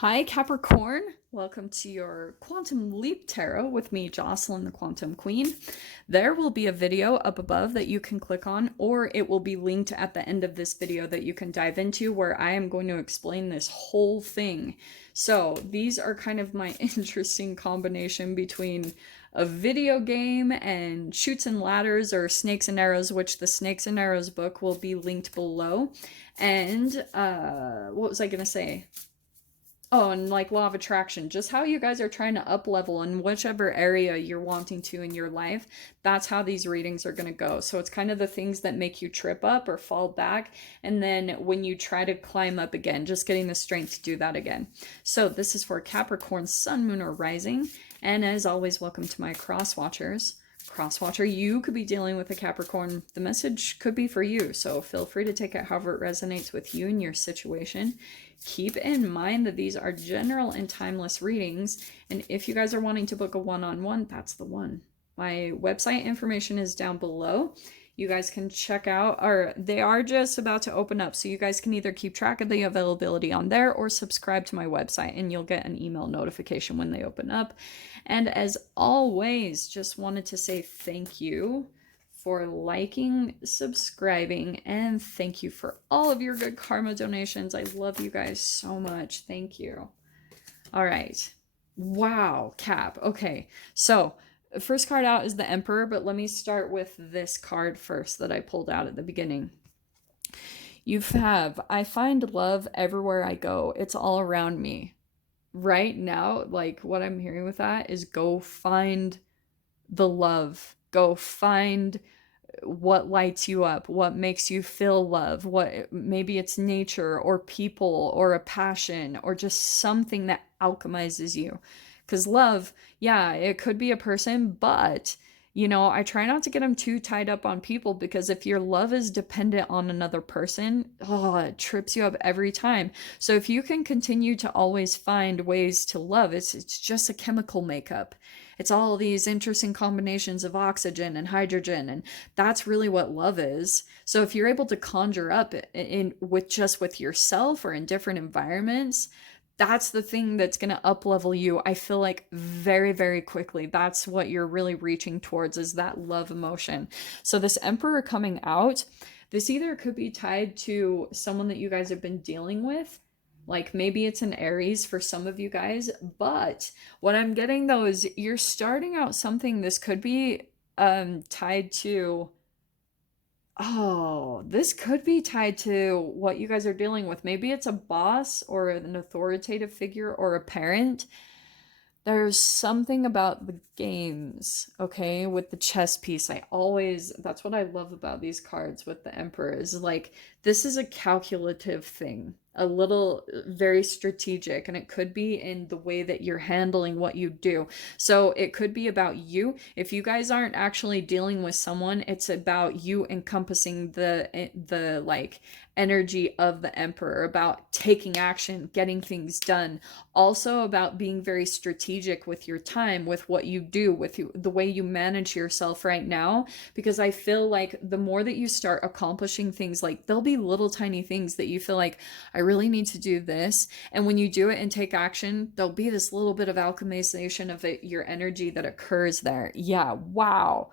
Hi, Capricorn. Welcome to your Quantum Leap Tarot with me, Jocelyn, the Quantum Queen. There will be a video up above that you can click on, or it will be linked at the end of this video that you can dive into, where I am going to explain this whole thing. So these are kind of my interesting combination between a video game and Chutes and Ladders or Snakes and Arrows, which the Snakes and Arrows book will be linked below. And what was I going to say? Oh, and like law of attraction, just how you guys are trying to up level in whichever area you're wanting to in your life. That's how these readings are going to go. So it's kind of the things that make you trip up or fall back. And then when you try to climb up again, just getting the strength to do that again. So this is for Capricorn, Sun, Moon, or Rising. And as always, welcome to my cross watchers. Crosswatcher, you could be dealing with a Capricorn. The message could be for you, so feel free to take it however it resonates with you and your situation. Keep in mind that these are general and timeless readings, and if you guys are wanting to book a one-on-one, that's the one. My website information is down below. You guys can check out, or they are just about to open up, so you guys can either keep track of the availability on there or subscribe to my website and you'll get an email notification when they open up. And as always, just wanted to say thank you for liking, subscribing, and thank you for all of your good karma donations. I love you guys so much. Thank you. All right. Wow, Cap. Okay, so first card out is the Emperor, but let me start with this card first that I pulled out at the beginning. You have, I find love everywhere I go. It's all around me. Right now, like what I'm hearing with that is go find the love. Go find what lights you up, what makes you feel love, what maybe it's nature or people or a passion or just something that alchemizes you. Because love, yeah, it could be a person, but I try not to get them too tied up on people, because if your love is dependent on another person, oh, it trips you up every time. So if you can continue to always find ways to love, it's just a chemical makeup. It's all these interesting combinations of oxygen and hydrogen, and that's really what love is. So if you're able to conjure up with yourself or in different environments, that's the thing that's going to up level you, I feel like, very, very quickly. That's what you're really reaching towards, is that love emotion. So this Emperor coming out, this either could be tied to someone that you guys have been dealing with, like maybe it's an Aries for some of you guys, but what I'm getting though is you're starting out something. This could be tied to, oh, this could be tied to what you guys are dealing with. Maybe it's a boss or an authoritative figure or a parent. There's something about the games, okay, with the chess piece. That's what I love about these cards with the Emperor, is like, this is a calculative thing, a little very strategic, and it could be in the way that you're handling what you do. So it could be about you. If you guys aren't actually dealing with someone, it's about you encompassing the like energy of the Emperor, about taking action, getting things done, also about being very strategic with your time, with what you do, with the way you manage yourself right now. Because I feel like the more that you start accomplishing things, like there'll be little tiny things that you feel like, I really need to do this, and when you do it and take action, there'll be this little bit of alchemization of your energy that occurs there. Yeah, wow.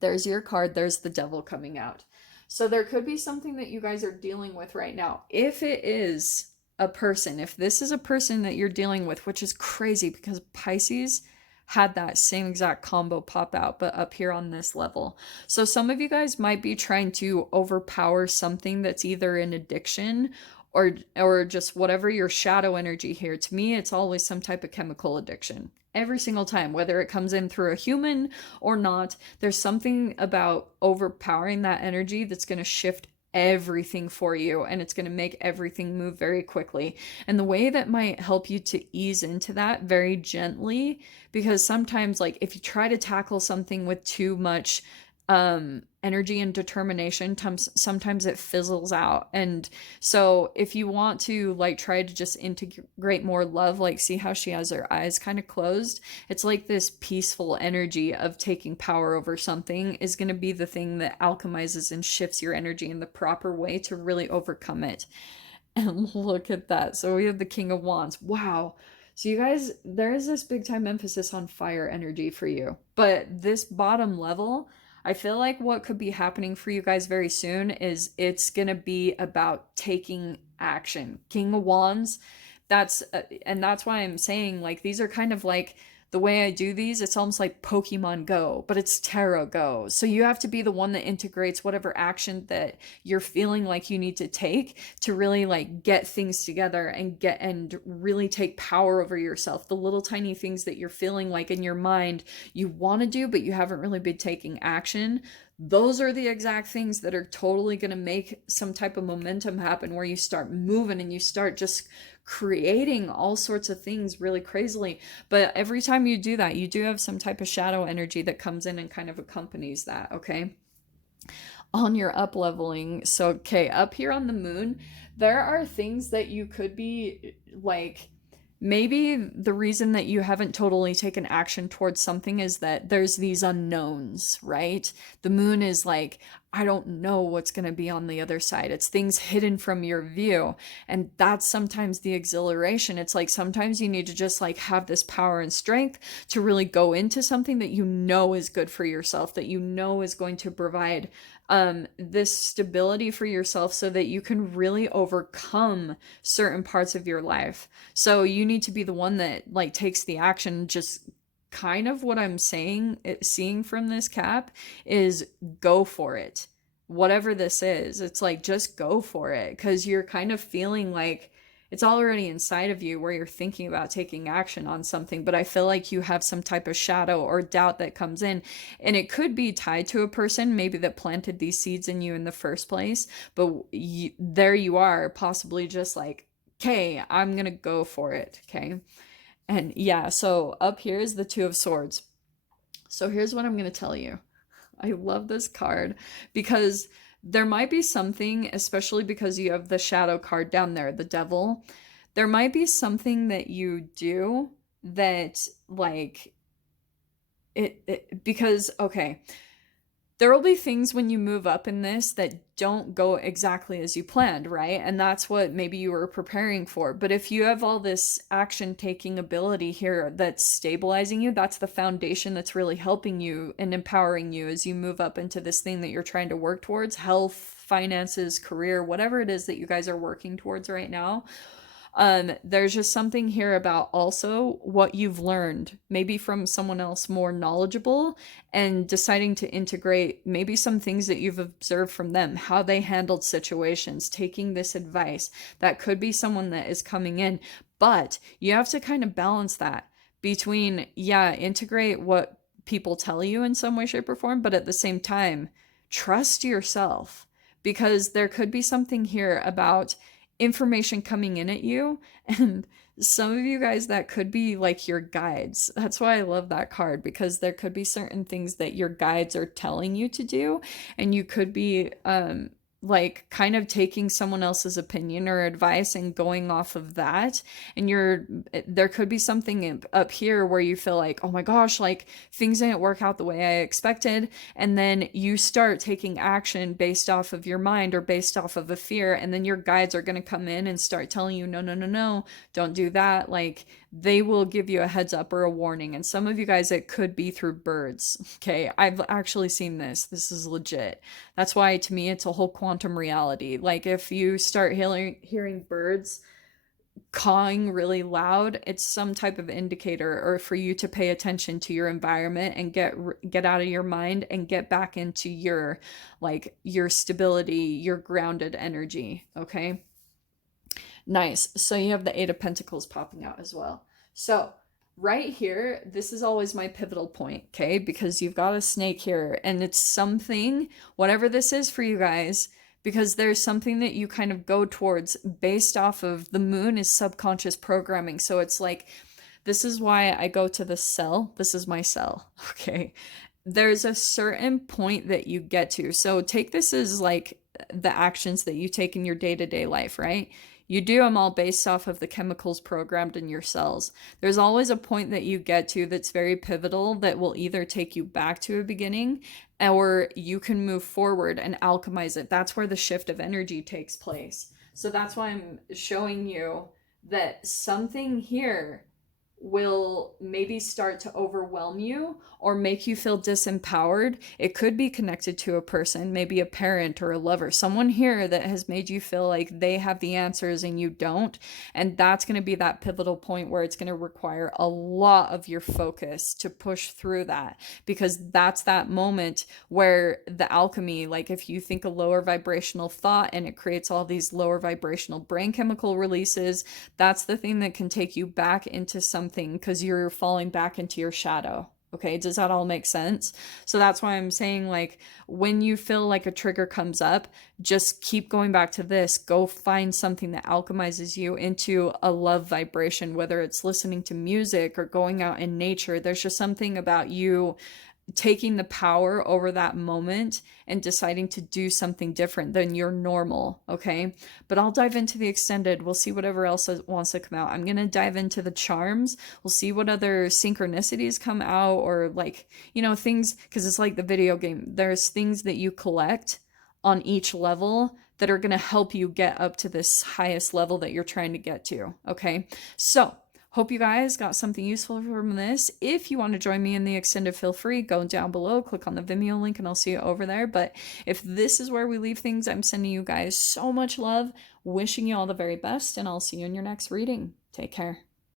There's your card. There's the Devil coming out. So there could be something that you guys are dealing with right now. If it is a person, if this is a person that you're dealing with, which is crazy because Pisces had that same exact combo pop out, but up here on this level. So some of you guys might be trying to overpower something that's either an addiction or just whatever your shadow energy here. To me, it's always some type of chemical addiction. Every single time, whether it comes in through a human or not, there's something about overpowering that energy that's going to shift everything for you, and it's going to make everything move very quickly. And the way that might help you to ease into that very gently, because sometimes, like, if you try to tackle something with too much energy and determination, sometimes it fizzles out. And so if you want to like try to just integrate more love, like see how she has her eyes kind of closed, it's like this peaceful energy of taking power over something is going to be the thing that alchemizes and shifts your energy in the proper way to really overcome it. And look at that. So we have the King of Wands. Wow. So you guys, there is this big time emphasis on fire energy for you. But this bottom level, I feel like what could be happening for you guys very soon is it's going to be about taking action. King of Wands, and that's why I'm saying like these are kind of like the way I do these, it's almost like Pokemon Go, but it's Tarot Go. So you have to be the one that integrates whatever action that you're feeling like you need to take to really like get things together and really take power over yourself. The little tiny things that you're feeling like in your mind you want to do, but you haven't really been taking action. Those are the exact things that are totally going to make some type of momentum happen where you start moving and you start just creating all sorts of things really crazily. But every time you do that, you do have some type of shadow energy that comes in and kind of accompanies that, okay? On your up leveling, so okay, up here on the moon, there are things that you could be like, maybe the reason that you haven't totally taken action towards something is that there's these unknowns, right? The moon is like, I don't know what's going to be on the other side. It's things hidden from your view. And that's sometimes the exhilaration. It's like sometimes you need to just like have this power and strength to really go into something that you know is good for yourself, that you know is going to provide this stability for yourself so that you can really overcome certain parts of your life. So you need to be the one that like takes the action. Just kind of what I'm saying, seeing from this cap is go for it. Whatever this is, it's like just go for it, because you're kind of feeling like it's already inside of you where you're thinking about taking action on something, but I feel like you have some type of shadow or doubt that comes in, and it could be tied to a person maybe that planted these seeds in you in the first place, but there you are, possibly just like, okay, I'm gonna go for it, okay? And yeah, so up here is the Two of Swords. So here's what I'm gonna tell you. I love this card because there might be something, especially because you have the shadow card down there, the devil. There might be something that you do that like because okay, there will be things when you move up in this that don't go exactly as you planned, right? And that's what maybe you were preparing for. But if you have all this action taking ability here that's stabilizing you, that's the foundation that's really helping you and empowering you as you move up into this thing that you're trying to work towards, health, finances, career, whatever it is that you guys are working towards right now. There's just something here about also what you've learned, maybe from someone else more knowledgeable, and deciding to integrate maybe some things that you've observed from them, how they handled situations, taking this advice. That could be someone that is coming in, but you have to kind of balance that between, yeah, integrate what people tell you in some way, shape, or form, but at the same time, trust yourself, because there could be something here about information coming in at you, and some of you guys that could be like your guides. That's why I love that card, because there could be certain things that your guides are telling you to do, and you could be like kind of taking someone else's opinion or advice and going off of that, and there could be something up here where you feel like, oh my gosh, like things didn't work out the way I expected, and then you start taking action based off of your mind or based off of a fear, and then your guides are going to come in and start telling you, no, no, no, no, don't do that. Like they will give you a heads up or a warning. And some of you guys, it could be through birds. Okay, I've actually seen this. This is legit. That's why, to me, it's a whole quantum reality. Like if you start hearing birds cawing really loud, it's some type of indicator, or for you to pay attention to your environment and get out of your mind and get back into your stability, your grounded energy. Okay, nice. So you have the Eight of Pentacles popping out as well. So right here, this is always my pivotal point, okay? Because you've got a snake here, and it's something, whatever this is for you guys, because there's something that you kind of go towards based off of the moon is subconscious programming. So it's like, this is why I go to the cell. This is my cell, okay? There's a certain point that you get to. So take this as like the actions that you take in your day-to-day life, right? You do them all based off of the chemicals programmed in your cells. There's always a point that you get to that's very pivotal that will either take you back to a beginning, or you can move forward and alchemize it. That's where the shift of energy takes place. So that's why I'm showing you that something here will maybe start to overwhelm you or make you feel disempowered. It could be connected to a person, maybe a parent or a lover, someone here that has made you feel like they have the answers and you don't. And that's going to be that pivotal point where it's going to require a lot of your focus to push through that, because that's that moment where the alchemy, like if you think a lower vibrational thought and it creates all these lower vibrational brain chemical releases, that's the thing that can take you back into something because you're falling back into your shadow. Okay, does that all make sense? So that's why I'm saying, like, when you feel like a trigger comes up, just keep going back to this. Go find something that alchemizes you into a love vibration, whether it's listening to music or going out in nature. There's just something about you taking the power over that moment and deciding to do something different than your normal, okay? But I'll dive into the extended. We'll see whatever else wants to come out. I'm going to dive into the charms. We'll see what other synchronicities come out, or like, you know, things, because it's like the video game. There's things that you collect on each level that are going to help you get up to this highest level that you're trying to get to, okay? So hope you guys got something useful from this. If you want to join me in the extended, feel free, go down below, click on the Vimeo link, and I'll see you over there. But if this is where we leave things, I'm sending you guys so much love, wishing you all the very best, and I'll see you in your next reading. Take care.